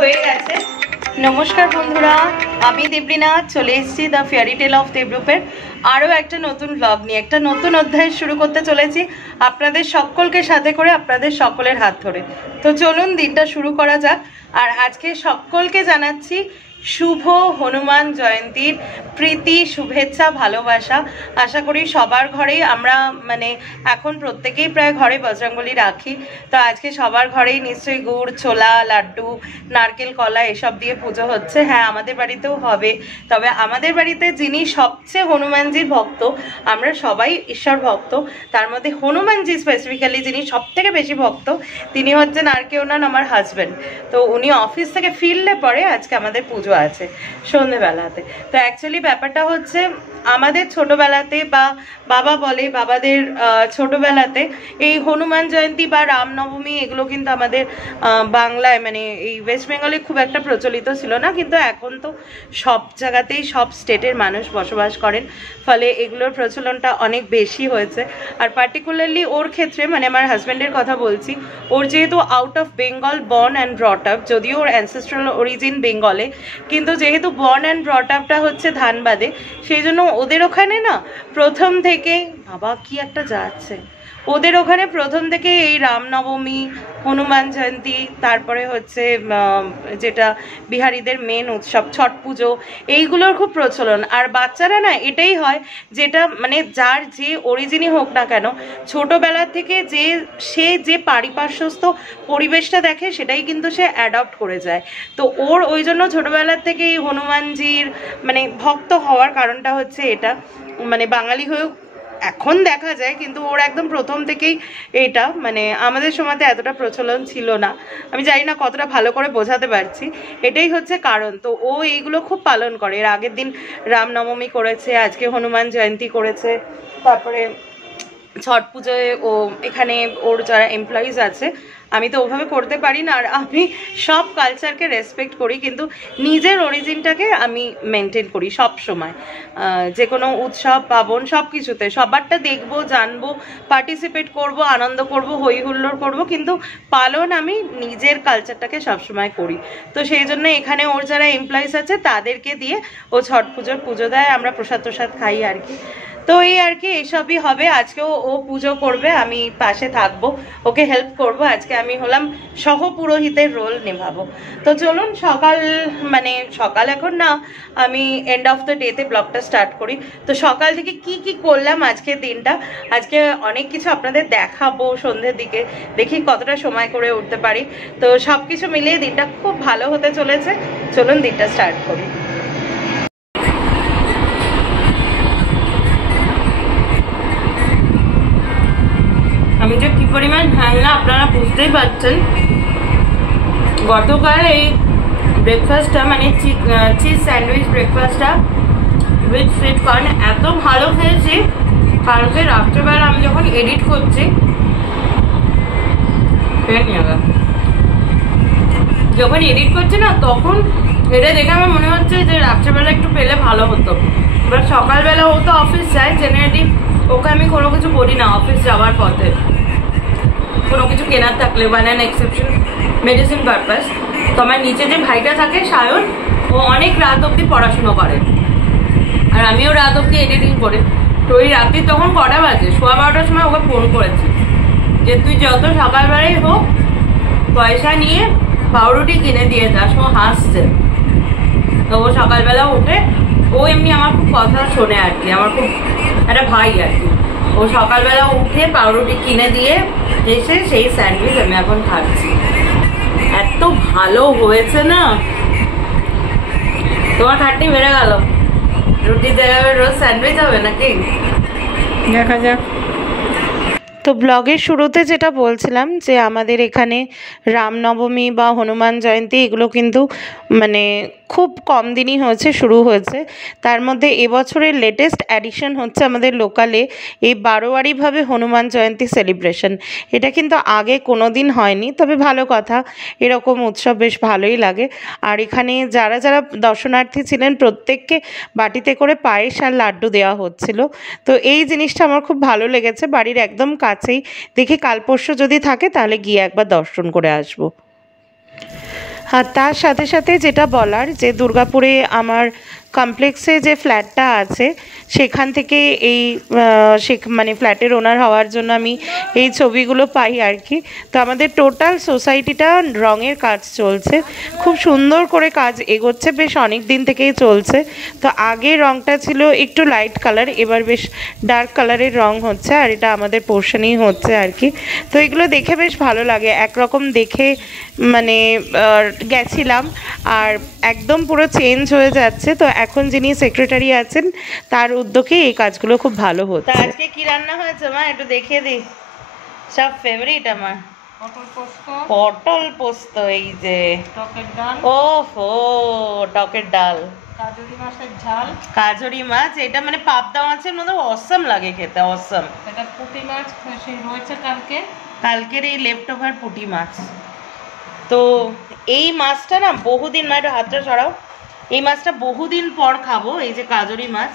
হয়ে গেছে। নমস্কার বন্ধুরা, আমি দেবলীনা চলে এসেছি দ্য ফেয়ারি টেল অফ দেবরূপের আরও একটা নতুন ব্লগ নিয়ে। একটা নতুন অধ্যায় শুরু করতে চলেছি আপনাদের সকলকে সাথে করে, আপনাদের সকলের হাত ধরে। তো চলুন দিনটা শুরু করা যাক। আর আজকে সকলকে জানাচ্ছি শুভ হনুমান জয়ন্তীর প্রীতি, শুভেচ্ছা, ভালোবাসা। আশা করি সবার ঘরেই আমরা এখন প্রত্যেকেই প্রায় ঘরে বজরংবলী রাখি। তো আজকে সবার ঘরেই নিশ্চয়ই গুড়, ছোলা, লাড্ডু, নারকেল, কলা এসব দিয়ে পুজো হচ্ছে। হ্যাঁ, আমাদের বাড়িতেও হবে। তবে আমাদের বাড়িতে যিনি সবচেয়ে হনুমানজির ভক্ত, আমরা সবাই ঈশ্বর ভক্ত, তার মধ্যে হনুমানজি স্পেসিফিক্যালি যিনি সব থেকে বেশি ভক্ত, তিনি হচ্ছেন আর কেউ নন, আমার হাজব্যান্ড। তো উনি অফিস থেকে ফিরলে পরে আজকে আমাদের পুজো আছে সন্ধেবেলাতে। তো অ্যাকচুয়ালি ব্যাপারটা হচ্ছে আমাদের ছোটবেলাতে বা বাবা বলে বাবাদের ছোটবেলাতে এই হনুমান জয়ন্তী বা রামনবমী এগুলো কিন্তু আমাদের বাংলায় এই ওয়েস্ট বেঙ্গলে খুব একটা প্রচলিত ছিল না। কিন্তু এখন তো সব জায়গাতেই সব স্টেটের মানুষ বসবাস করেন, ফলে এগুলোর প্রচলনটা অনেক বেশি হয়েছে। আর পার্টিকুলারলি ওর ক্ষেত্রে আমার হাজব্যান্ডের কথা বলছি, ওর যেহেতু out of Bengal born and brought up, যদিও ওর অ্যানসেস্ট্রাল অরিজিন বেঙ্গলে, কিন্তু যেহেতু বর্ন অ্যান্ড ব্রট আপটা হচ্ছে ধানবাদে, সেই জন্য ওদের ওখানে না প্রথম থেকে বাবা কি একটা যাচ্ছে, ওদের ওখানে প্রথম থেকে এই রামনবমী, হনুমান জয়ন্তী, তারপরে হচ্ছে যেটা বিহারিদের মেন উৎসব ছট পুজো, এইগুলোর খুব প্রচলন। আর বাচ্চারা না এটাই হয়, যেটা যার যে অরিজিনই হোক না কেন, ছোটোবেলা থেকে সে যে পারিপার্শ্বস্থ পরিবেশটা দেখে সেটাই কিন্তু সে অ্যাডপ্ট করে যায়। তো ওর ওই জন্য ছোটোবেলার থেকে এই হনুমানজির ভক্ত হওয়ার কারণটা হচ্ছে এটা। বাঙালি হয়েও এখন দেখা যায়, কিন্তু ওর একদম প্রথম থেকেই এটা আমাদের সময়তে এতটা প্রচলন ছিল না। আমি জানি না কতটা ভালো করে বোঝাতে পারছি, এটাই হচ্ছে কারণ। তো ও এইগুলো খুব পালন করে। এর আগের দিন রামনবমী করেছে, আজকে হনুমান জয়ন্তী করেছে, তারপরে ছট পুজোয় ও এখানে ওর যারা এমপ্লয়িজ আছে, আমি তো ওভাবে করতে পারি না। আর আমি সব কালচারকে রেসপেক্ট করি, কিন্তু নিজের অরিজিনটাকে আমি মেনটেন করি সব সময়। যে কোনো উৎসব পার্বণ সব কিছুতে সবারটা দেখবো, জানবো, পার্টিসিপেট করব, আনন্দ করব, হই হুল্লোড় করবো, কিন্তু পালন আমি নিজের কালচারটাকে সবসময় করি। তো সেই জন্য এখানে ওর যারা এমপ্লয়িজ আছে তাদেরকে দিয়ে ও ছট পুজোর পুজো দেয়, আমরা প্রসাদ প্রসাদ খাই আর কি। তো এই আর কি, এইসবই হবে। আজকেও ও পুজো করবে, আমি পাশে থাকবো, ওকে হেল্প করব। আজকে আমি হলাম সহপুরোহিতের রোল নেভাবো। তো চলুন সকাল এখন না, আমি এন্ড অফ দ্য ডেতে ব্লগটা স্টার্ট করি। তো সকাল থেকে কি কি করলাম আজকের দিনটা, আজকে অনেক কিছু আপনাদের দেখাবো সন্ধ্যের দিকে, দেখি কতটা সময় করে উঠতে পারি। তো সব কিছু মিলিয়ে দিনটা খুব ভালো হতে চলেছে। চলুন দিনটা স্টার্ট করি। আমি যে কি পরিমাণ হ্যাংলা আপনারা বুঝতেই পারছেন। গতকাল এই ব্রেকফাস্টটা চিজ স্যান্ডউইচ ব্রেকফাস্টটা উইথ সুইট কর্ন এত ভালো খেয়েছি, কালকে রাত্রেবেলা আমি যখন এডিট করছি না, তখন এটা দেখে আমার মনে হচ্ছে যে রাত্রেবেলা একটু পেলে ভালো হতো। এবার সকালবেলা ও তো অফিস যায়, জেনারেলি ওকে আমি কোনো কিছু বলি না অফিস যাওয়ার পথে, কোনো কিছু কেনার থাকলে, one an exception medicine purpose. তো আমার নিচে যে ভাইটা থাকে সায়ন, ও অনেক রাত অবধি পড়াশুনো করে, আর আমিও রাত অবধি এডিটিং করে। তো ওই রাত্রি তখন কটা বাজে, 12:15টার সময় ওকে ফোন করেছি যে তুই যত সকালবেলাই হোক পয়সা নিয়ে পাউরুটি কিনে দিয়ে যাস। ও হাসছে। তো ও সকালবেলা উঠে, ও এমনি আমার খুব কথা শোনে আর কি, আমার খুব একটা ভাই আর কি। ও সকালবেলা উঠে পাউরুটি কিনে দিয়ে এসে সেই স্যান্ডউইচ আমি এখন খাচ্ছি। এত ভালো হয়েছে না। তোমার খাটনি বেড়ে গেল, রুটির জায়গায় রোজ স্যান্ডউইচ হবে নাকি, দেখা যাক। তো ব্লগের শুরুতে যেটা বলছিলাম যে আমাদের এখানে রামনবমী বা হনুমান জয়ন্তী এগুলো কিন্তু খুব কম দিনই শুরু হয়েছে। তার মধ্যে এবছরের লেটেস্ট অ্যাডিশন হচ্ছে আমাদের লোকালে এই বারোয়ারিভাবে হনুমান জয়ন্তী সেলিব্রেশন। এটা কিন্তু আগে কোনো দিন হয়নি, তবে ভালো কথা, এরকম উৎসব বেশ ভালোই লাগে। আর এখানে যারা যারা দর্শনার্থী ছিলেন প্রত্যেককে বাটিতে করে পায়েস আর লাড্ডু দেওয়া হচ্ছিল। তো এই জিনিসটা আমার খুব ভালো লেগেছে। বাড়ির একদম কাছেই, দেখি কাল পরশু যদি থাকে তাহলে গিয়ে একবার দর্শন করে আসবো। আর তার সাথে সাথে যেটা বলার যে দুর্গাপুরে আমার কমপ্লেক্সে যে ফ্ল্যাটটা আছে সেখান থেকে এই মানে ফ্ল্যাটের ওনার হওয়ার জন্য আমি এই ছবিগুলো পাই আর কি। তো আমাদের টোটাল সোসাইটিটা রঙের কাজ চলছে, খুব সুন্দর করে কাজ এগোচ্ছে, বেশ অনেক দিন থেকেই চলছে। তো আগে রঙটা ছিল একটু লাইট কালার, এবার বেশ ডার্ক কালারের রং হচ্ছে, আর এটা আমাদের পোর্শনেই হচ্ছে আর কি। তো এগুলো দেখে বেশ ভালো লাগে, একরকম দেখে মানে গেছিলাম আর একদম পুরো চেঞ্জ হয়ে যাচ্ছে। তো এখন যিনি সেক্রেটারি আছেন তার উদ্যোগে এই কাজগুলো খুব ভালো হচ্ছে। আজকে কি রান্না হয়েছে মা একটু দেখিয়ে দিই, সব ফেভারিট আমার। পটল পোস্ত, এই যে টকের ডাল, ওহো টকের ডাল, কাজুরি মাছের ঝাল, কাজুরি মাছ, এটা মানে পাবদা মাছের মতো অসম লাগে খেতে, অসম। এটা পুঁটি মাছ রয়েছে কালকের এই লেফট ওভার পুঁটি মাছ। তো এই মাছটা না বহুদিন, মা একটু হাতটা সরাও, এই মাছটা বহুদিন পর খাবো, এই যে কাজুরি মাছ,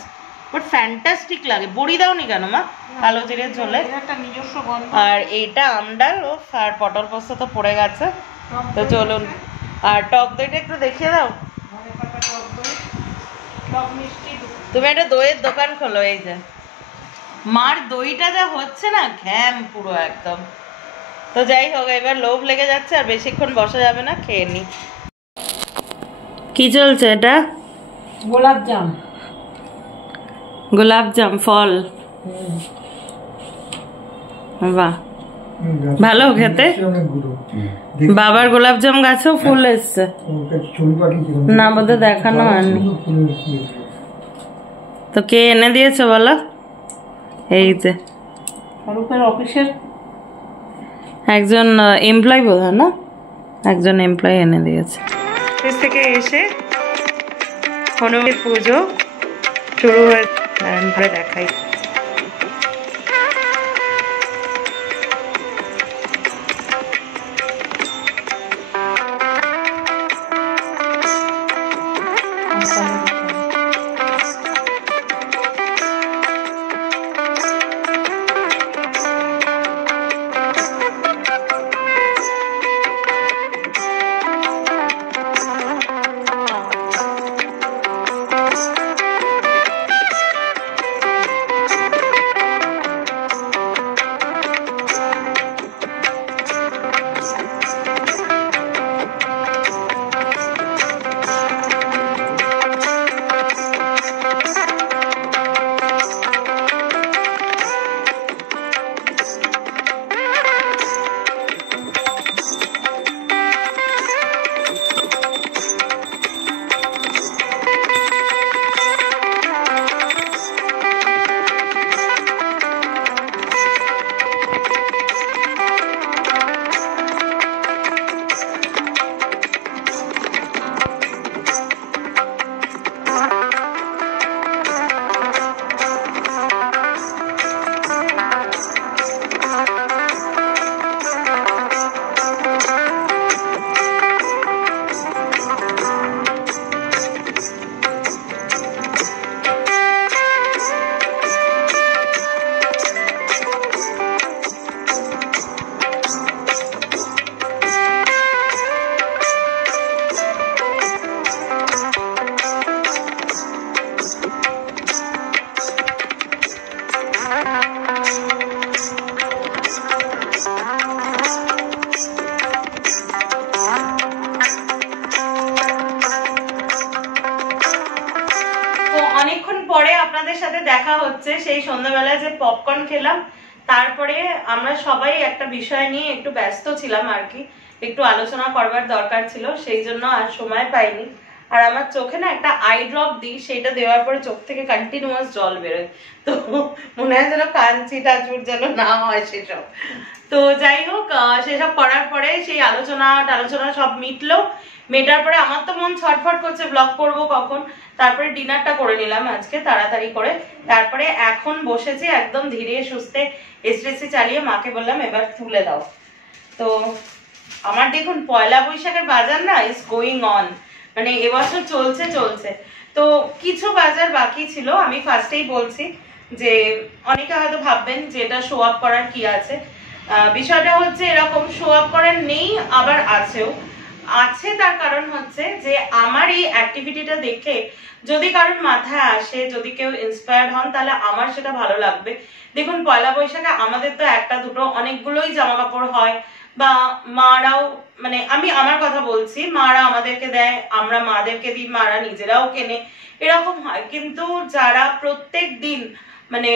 বাট ফ্যান্টাস্টিক লাগে। বড়ি দাওনি কেন মা? কালো জিরের ঝোলে। আর এইটা আমডাল ও আর পটল পোস্ত তো পড়ে গেছে। তো চলুন, আর টক দইটা একটু দেখিয়ে দাও। তুমি একটা দইয়ের দোকান খোলো, এই যে মার দইটা যা হচ্ছে না, ঘ্যাম পুরো একদম। তো যাই হোক, এবার লোভ লেগে যাচ্ছে, আর বেশিক্ষণ বসা যাবে না, খেয়ে নি। কি চলছে এটা? গোলাপজাম। গোলাপজাম ফল, বাহ ভালো খেতে। বাবার গোলাপজাম গাছেও ফুল এসছে না, বোধহয় দেখানো হয়নি। তো কে এনে দিয়েছে বলো? এই যে অফিসের একজন এমপ্লয় বোধ হয়, না একজন এমপ্লয় এনে দিয়েছে। অফিস থেকে এসে হনুমের পুজো শুরু হয়ে দেখাই। অনেকক্ষণ পরে আপনাদের সাথে দেখা হচ্ছে। সেই সন্ধ্যাবেলায় যে পপকর্ন খেলাম, তারপরে আমরা সবাই একটা বিষয় নিয়ে একটু ব্যস্ত ছিলাম আর কি, একটু আলোচনা করবার দরকার ছিল, সেই জন্য আর সময় পাইনি। আর আমার চোখে না একটা আই ড্রপ দিই, সেটা দেওয়ার পরে চোখ থেকে কন্টিনিউয়াস জল বেরোয়, তো মনে হয় যেন কাঞ্চি টাচুর যেন না হয় সেসব। তো যাই হোক, সেসব করার পরে সেই আলোচনা সব মিটলো। মেটার পরে আমার তো মন ছটফট করছে ব্লগ করব কখন। তারপরে ডিনারটা করে নিলাম আজকে তাড়াতাড়ি করে। তারপরে এখন বসেছি একদম ধীরে সুস্থে এসটিসি চালিয়ে, মাকে বললাম এবার তুলে দাও। তো আমার দেখুন পয়লা বৈশাখের বাজার না ইজ গোয়িং অন, মানে এবছর চলছে। তো কিছু বাজার বাকি ছিল, আমি ফার্স্টেই বলছি যে অনেকে হয়তো ভাববেন যে এটা শো আপ করার কি আছে। বিষয়টা হচ্ছে এরকম, শো আপ করার নেই আবার আছেও। আছে তার কারণ হচ্ছে যে আমার এই অ্যাক্টিভিটিটা দেখে যদি কারোর মাথায় আসে, যদি কেউ ইন্সপায়ার্ড হন, তাহলে আমার সেটা ভালো লাগবে। দেখুন পয়লা বৈশাখে আমাদের তো একটা দুটো অনেকগুলোই জামা কাপড় হয়, বা মারাও, মানে আমি আমার কথা বলছি, মারা আমাদেরকে দেয়, আমরা মাদেরকে দিই, মারা নিজেরাও কেনে, এরকম হয়। কিন্তু যারা প্রত্যেক দিন মানে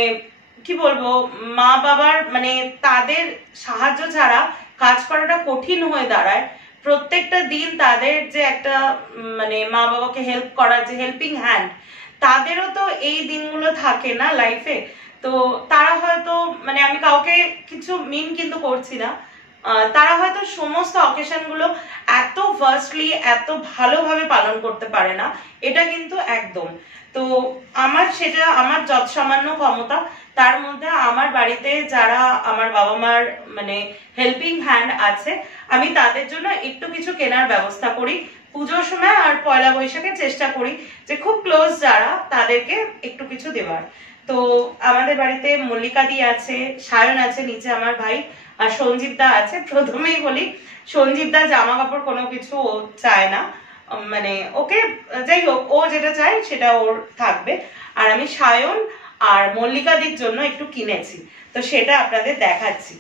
কি বলবো, মা বাবার মানে তাদের সাহায্য ছাড়া কাজ করাটা কঠিন হয়ে দাঁড়ায়, প্রত্যেকটা দিন তাদের যে একটা মানে মা বাবাকে হেল্প করার যে হেল্পিং হ্যান্ড, তাদেরও তো এই দিনগুলো থাকে না লাইফে। তো তারা হয়তো, মানে আমি কাউকে কিছু মিন কিন্তু করছি না, তারা হয়তো সমস্ত অকেশন গুলো এত ফার্স্টলি এত ভালোভাবে পালন করতে পারে না, এটা কিন্তু একদম। তো আমার সেটা, আমার যত সামান্য ক্ষমতা তার মধ্যে আমার বাড়িতে যারা আমার বাবা মার মানে হেল্পিং হ্যান্ড আছে, আমি তাদের জন্য একটু কিছু কেনার ব্যবস্থা করি পুজোর সময়, আর পয়লা বৈশাখে চেষ্টা করি যে খুব ক্লোজ যারা তাদেরকে একটু কিছু দেওয়ার। তো আমাদের বাড়িতে মল্লিকা দি আছে, সায়ন আছে নিচে আমার ভাই, আর সঞ্জীব দা আছে। প্রথমেই বলি, সঞ্জীব দা জামা কাপড় কোনো কিছু ও চায় না, মানে ওকে যাই হোক ও যেটা চায় সেটা ওর থাকবে। আর আমি সায়ন আর মল্লিকাদির জন্য একটু কিনেছি, তো সেটা আপনাদের দেখাচ্ছি।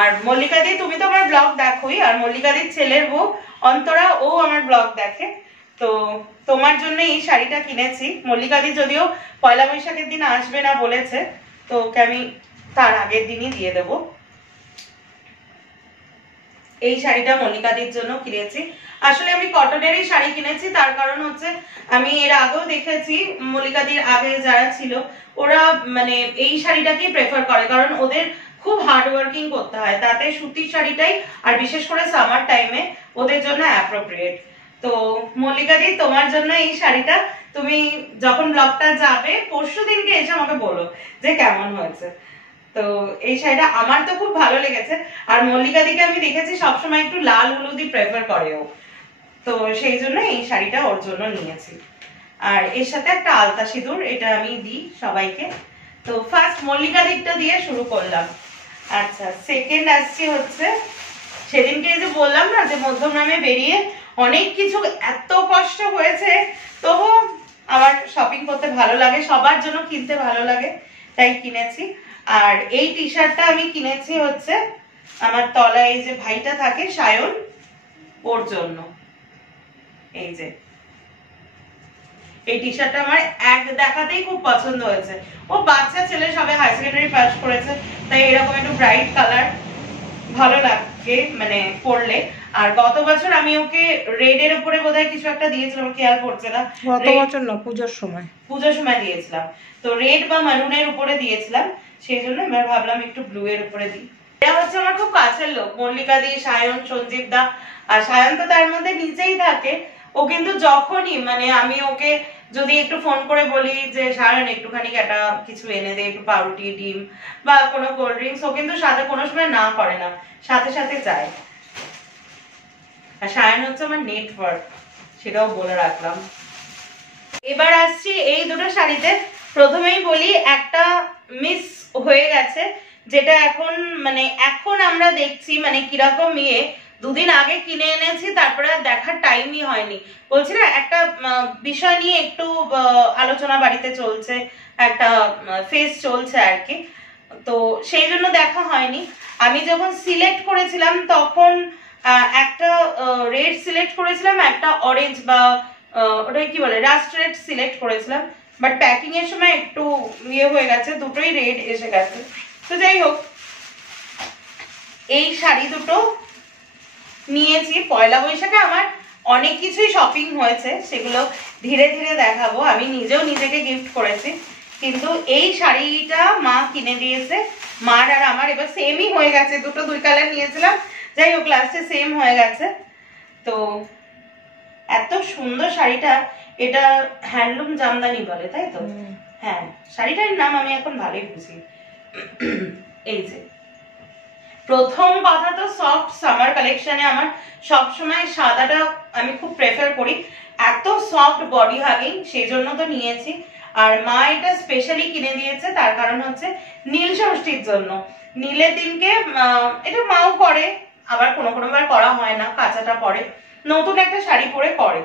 আর মল্লিকাদি, তুমি তো আমার ব্লগ দেখোই, আর মল্লিকাদির ছেলের বউ অন্তরা, ও আমার ব্লগ দেখে। তো তোমার জন্য এই শাড়িটা কিনেছি। মল্লিকাদি যদিও পয়লা বৈশাখের দিন আসবে না বলেছে, তো ওকে আমি তার আগের দিনই দিয়ে দেবো। এই শাড়িটা মল্লিকাদির জন্য কিনেছি। আসলে আমি কটনেরই শাড়ি কিনেছি, তার কারণ হচ্ছে আমি এর আগেও দেখেছি মল্লিকাদির আগে যারা ছিল ওরা মানে এই শাড়িটাকেই প্রেফার করে, কারণ ওদের খুব হার্ড ওয়ার্কিং করতে হয়, তাতে সুতির শাড়িটাই, আর বিশেষ করে সামার টাইমে ওদের জন্য অ্যাপ্রোপ্রিয়েট। তো মল্লিকাদি, তোমার জন্য এই শাড়িটা, তুমি যখন ব্লগটা যাবে পরশু দিনকে এসে আমাকে বলো যে কেমন হয়েছে। তো এই শাড়িটা আমার তো খুব ভালো লেগেছে, আর মল্লিকা দিকে আমি দেখেছি সবসময় একটু লাল হলুদি প্রেফার করে ও, তো সেই জন্য এই শাড়িটা ওর জন্য নিয়েছি। আর এর সাথে একটা আলতা সিঁদুর, এটা আমি দিই সবাইকে। তো ফার্স্ট মল্লিকা দিকটা দিয়ে শুরু করলাম। আচ্ছা, সেকেন্ড আসছি হচ্ছে, সেদিনকে যে বললাম না যে মধ্যমগ্রামে বেরিয়ে অনেক কিছু এত কষ্ট হয়েছে, তবু আমার শপিং করতে ভালো লাগে, সবার জন্য কিনতে ভালো লাগে, তাই কিনেছি। আর এই টি শার্টটা আমি কিনেছি হচ্ছে আমার তলায় এই যে ভাইটা থাকে সায়ন, ওর জন্য। এই যে এই টি শার্টটা আমার এক দেখাতেই খুব পছন্দ হয়েছে। ও বাচ্চা ছেলে, সবে হাই সেকেন্ডারি পাস করেছে, তাই এরকম একটু ব্রাইট কালার ভালো লাগে মানে পরলে। আর গত বছর আমি ওকে রেড এর উপরে বোধহয় কিছু একটা দিয়েছিলাম, খেয়াল পড়ছে না, গত বছর না, পুজোর সময় দিয়েছিলাম। তো রেড বা মারুনের উপরে দিয়েছিলাম, সেই জন্য আমি ভাবলাম একটু ব্লু এর উপরে দিই। এটা হচ্ছে আমার খুব কাছের লোক, মল্লিকা দি, সায়ন, সঞ্জীব দা। আর সায়ন তো তার মধ্যে নিচেই থাকে, ও কিন্তু যখনই মানে আমি ওকে যদি একটু ফোন করে বলি যে সায়ন একটুখানি একটা কিছু এনে দে, একটু পাউরুটি, ডিম বা কোনো কোল্ড ড্রিঙ্কস, ও কিন্তু সাথে কোনো সময় না করে না, সাথে সাথে চায়। আর সায়ন হচ্ছে আমার নেটওয়ার্ক, সেটাও বলে রাখলাম। এবার আসছি এই দুটো শাড়িতে। প্রথমেই বলি, একটা মিস হয়ে গেছে, যেটা এখন মানে এখন আমরা দেখছি মানে কিরকম মেয়ে, দুদিন আগে কিনে এনেছি, তারপরে দেখার টাইমই হয়নি। বলছি না, একটা বিষয় নিয়ে একটু আলোচনা বাড়িতে চলছে, একটা ফেস চলছে আর কি, তো সেই জন্য দেখা হয়নি। আমি যখন সিলেক্ট করেছিলাম তখন একটা রেড সিলেক্ট করেছিলাম, একটা অরেঞ্জ বা ওটাকে কি বলে রাস্ট রেড সিলেক্ট করেছিলাম, বাট প্যাকিং এর সময় একটু ইয়ে হয়ে গেছে, দুটোই রেড এসে গেছে। তো যাই হোক, এই শাড়ি দুটো নিয়েছি পয়লা বৈশাখে। আমার অনেক কিছুই শপিং হয়েছে, সেগুলো ধীরে ধীরে দেখাবো। আমি নিজেও নিজেকে গিফট করেছি, কিন্তু এই শাড়িটা মা কিনে দিয়েছে, মার আর আমার এবার সেমই হয়ে গেছে, দুটো দুই কালার নিয়েছিলাম, যাই হোক লাস্টে সেম হয়ে গেছে। তো এত সুন্দর শাড়িটা, এটা হ্যান্ডলুম জামদানি বলে তাই তো? হ্যাঁ, শাড়িটার নাম আমি এখন ভালোই বুঝি। এই যে প্রথম কথা তো সফট সামার কালেকশনে আমার সবসময় সাদাটা আমি খুব প্রেফার করি, এত সফট বডি হাগিং, সেই জন্য তো নিয়েছি। আর মা এটা স্পেশালি কিনে দিয়েছে, তার কারণ হচ্ছে নীল ষষ্ঠীর জন্য। নীলের দিনকে এটা মাও করে, আবার কোনো বার করা হয় না, কাঁচাটা পরে। নতুন একটা শাড়ি পরে করে।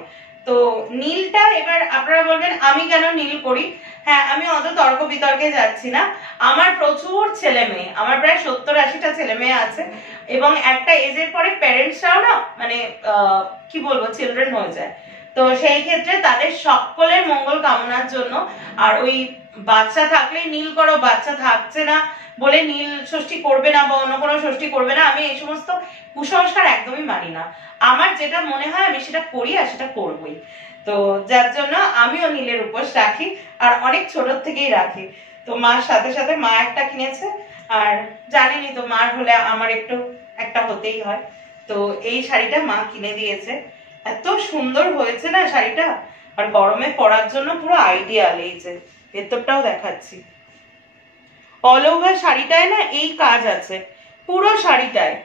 তো নীলটা এবার আপনারা বলবেন আমি কেন নীল করি। হ্যাঁ, আমি অত তর্ক বিতর্কে যাচ্ছি না। আমার প্রচুর ছেলে মেয়ে, আমার প্রায় 70-80টা ছেলে মেয়ে আছে, এবং একটা এজের পরে প্যারেন্টসরাও না মানে কি বলবো চিলড্রেন হয়ে যায়। তো সেই ক্ষেত্রে তাদের সকলের মঙ্গল কামনার জন্য, আর ওই বাচ্চা থাকলে নীল করো, বাচ্চা থাকছে না বলে নীল ষষ্ঠী করবে না বা অন্য কোনো ষষ্ঠী করবে না, আমি এই সমস্ত কুসংস্কার একদমই মানি না। আমার যেটা মনে হয় আমি সেটা করি আর সেটা করবই। তো যার জন্য আমিও নীলের উপোস রাখি, আর অনেক ছোট থেকেই রাখি। তো মার সাথে সাথে মা একটা কিনেছে, আর জানেনই তো মার হলে আমার একটু একটা হতেই হয়। তো এই শাড়িটা মা কিনে দিয়েছে, এত সুন্দর হয়েছে না শাড়িটা, আর গরমে পরার জন্য পুরো আইডিয়াল। এই যে ভেতরটাও দেখাচ্ছি, অল ওভার শাড়িটায় না এই কাজ আছে পুরো শাড়িটায়।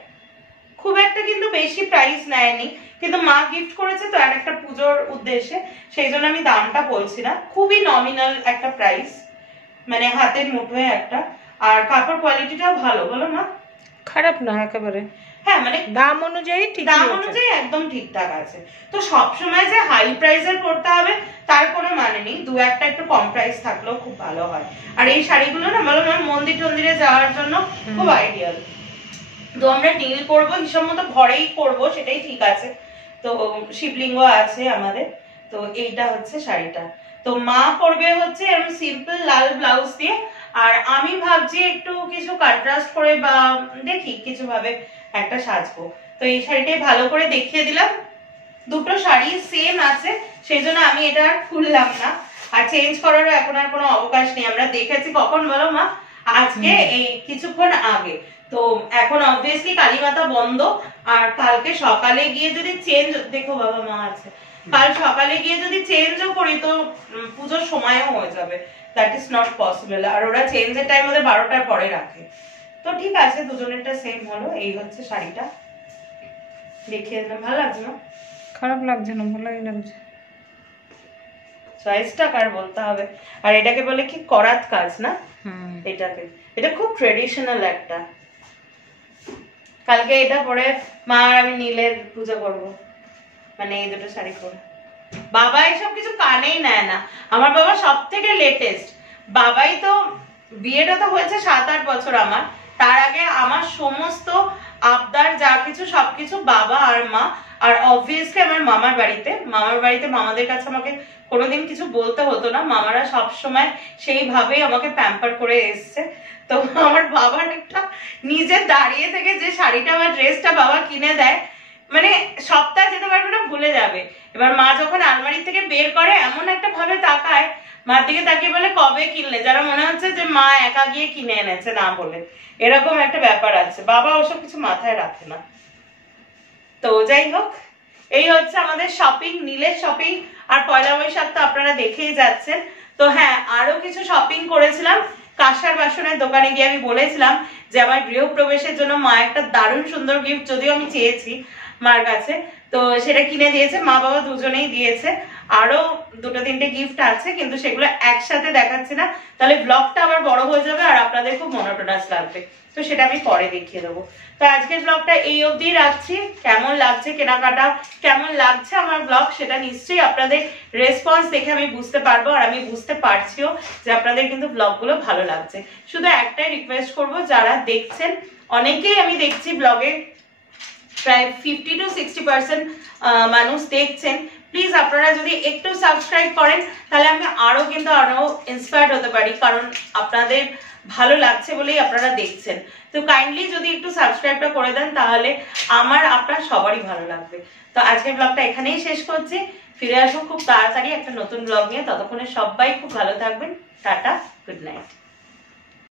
খুব একটা কিন্তু বেশি প্রাইস নেয়নি, কিন্তু মা গিফট করেছে তো আর একটা পুজোর উদ্দেশ্যে, সেই জন্য আমি দামটা বলছি না। খুবই নমিনাল একটা প্রাইস, মানে হাতের মুঠোয় একটা। আর কাপড় কোয়ালিটিটাও ভালো, বলো না? খারাপ না একেবারে, হ্যাঁ মানে দাম অনুযায়ী ঠিক, দাম অনুযায়ী একদম ঠিকঠাক আছে। তো সবসময় যে হাই প্রাইসের পড়তে হবে তার কোনো মানে নেই, দু একটা একটু কম প্রাইস থাকলেও খুব ভালো হয়। আর এই শাড়িগুলো না বলো না মন্দির টন্দিরে যাওয়ার জন্য খুব আইডিয়াল। তো আমরা নীল করবো হিসাব মতো ঘরেই করবো, সেটাই ঠিক আছে। তো শিবলিঙ্গ আছে আমাদের। তো এইটা হচ্ছে শাড়িটা। তো মা পরবে হচ্ছে এরকম সিম্পল লাল ব্লাউজ দিয়ে, আর আমি ভাবছি একটু কিছু কন্ট্রাস্ট করে বা দেখি কিছু ভাবে একটা সাজবো। তো এই শাড়িটাই ভালো করে দেখিয়ে দিলাম। দুটো শাড়ি সেম আছে, সেই জন্য আমি এটা আর খুললাম না, আর চেঞ্জ করারও এখন আর কোনো অবকাশ নেই। আমরা দেখেছি কখন বলো মা, আজকে এই কিছুক্ষণ আগে। তো এখন অবভিয়াসলি কালীমাতা বন্ধ, আর কালকে সকালে গিয়ে যদি চেঞ্জ, দেখো বাবা মা আছে, কাল সকালে গিয়ে যদি চেঞ্জও করি তো পুজোর সময়ও হয়ে যাবে, দ্যাট ইজ নট পসিবল। আর ওরা চেঞ্জের টাইম ওদের 12টার পরে রাখে। তো ঠিক আছে, দুজনেরটা সেম হলো। এই হচ্ছে শাড়িটা, দেখিয়ে দিলাম। ভালো লাগছে না? খারাপ লাগছে না, ভালোই লাগছে। চয়েসটা কার বলতে হবে। আর এটাকে বলে কি করাত কাজ না, এটাকে, এটা খুব ট্রেডিশনাল একটা। কালকে এটা পরে মা আর আমি নীলের পুজো করব, মানে এই দুটো শাড়ি পরে। বাবা এসব কিছু কানেই নেয় না, আমার বাবা সব থেকে লেটেস্ট। বাবাই তো, বিয়েটা তো হয়েছে 7-8 বছর আমার, তার আগে আমার সমস্ত আবদার যা কিছু সবকিছু বাবা আর মা। আর অবভিয়াসলি আমার মামার বাড়িতে মামাদের কাছে আমাকে কোনোদিন কিছু বলতে হতো না, মামারা সব সময় সেইভাবেই আমাকে প্যাম্পার করে এসছে। তো আমার বাবার একটা নিজে দাঁড়িয়ে থেকে যে শাড়িটা আমার ড্রেসটা বাবা কিনে দেয়, মানে সপ্তাহ যেতে পারবে না, ভুলে যাবে। এবার মা যখন আলমারি থেকে বের করে এমন একটা ভাবে তাকায়, মার দিকে তাকিয়ে বলে কবে কিনলে, যারা মনে হচ্ছে যে মা একা গিয়ে কিনে এনেছে না বলে, এরকম একটা ব্যাপার আছে। বাবা ওসব কিছু মাথায় রাখে না। তো যাই হোক, এই হচ্ছে আমাদের শপিং, নীলের শপিং। আর পয়লা বৈশাখ তো আপনারা দেখেই যাচ্ছেন। তো হ্যাঁ, আরো কিছু শপিং করেছিলাম। কাঁসার বাসনের দোকানে গিয়ে আমি বলেছিলাম যে আমার গৃহপ্রবেশের জন্য মা একটা দারুণ সুন্দর গিফট, যদিও আমি চেয়েছি মার কাছে, তো সেটা কিনে দিয়েছে। মা বাবা দুজনেই দিয়েছে। আরো 2-3টে গিফট আছে, কিন্তু সেগুলো একসাথে দেখাচ্ছি না, তাহলে ব্লগটা আবার বড় হয়ে যাবে আর আপনাদের খুব মনোটোনাস লাগবে। তো সেটা আমি পরে দেখিয়ে দেবো। তো আজকের ব্লগটা এই অবধি রাখছি। কেমন লাগছে কেনাকাটা, কেমন লাগছে আমার ব্লগ, সেটা নিশ্চয়ই আপনাদের রেসপন্স দেখে আমি বুঝতে পারবো, আর আমি বুঝতে পারছিও যে আপনাদের কিন্তু ব্লগগুলো ভালো লাগছে। শুধু একটাই রিকোয়েস্ট করব, যারা দেখছেন, অনেকেই আমি দেখছি ব্লগে প্রায় 50 to 60% মানুষ দেখছেন, প্লিজ আপনারা যদি একটু সাবস্ক্রাইব করেন তাহলে আমি আরো ইন্সপায়ার্ড হতে পারি, কারণ আপনাদের ভালো লাগছে বলেই আপনারা দেখছেন। তো কাইন্ডলি যদি একটু সাবস্ক্রাইবটা করে দেন তাহলে আমার আপনার সবারই ভালো লাগবে। তো আজকের ব্লগটা এখানেই শেষ করছি। ফিরে আসবো খুব তাড়াতাড়ি একটা নতুন ব্লগ নিয়ে। ততক্ষণে সবাই খুব ভালো থাকবেন। Tata, good night.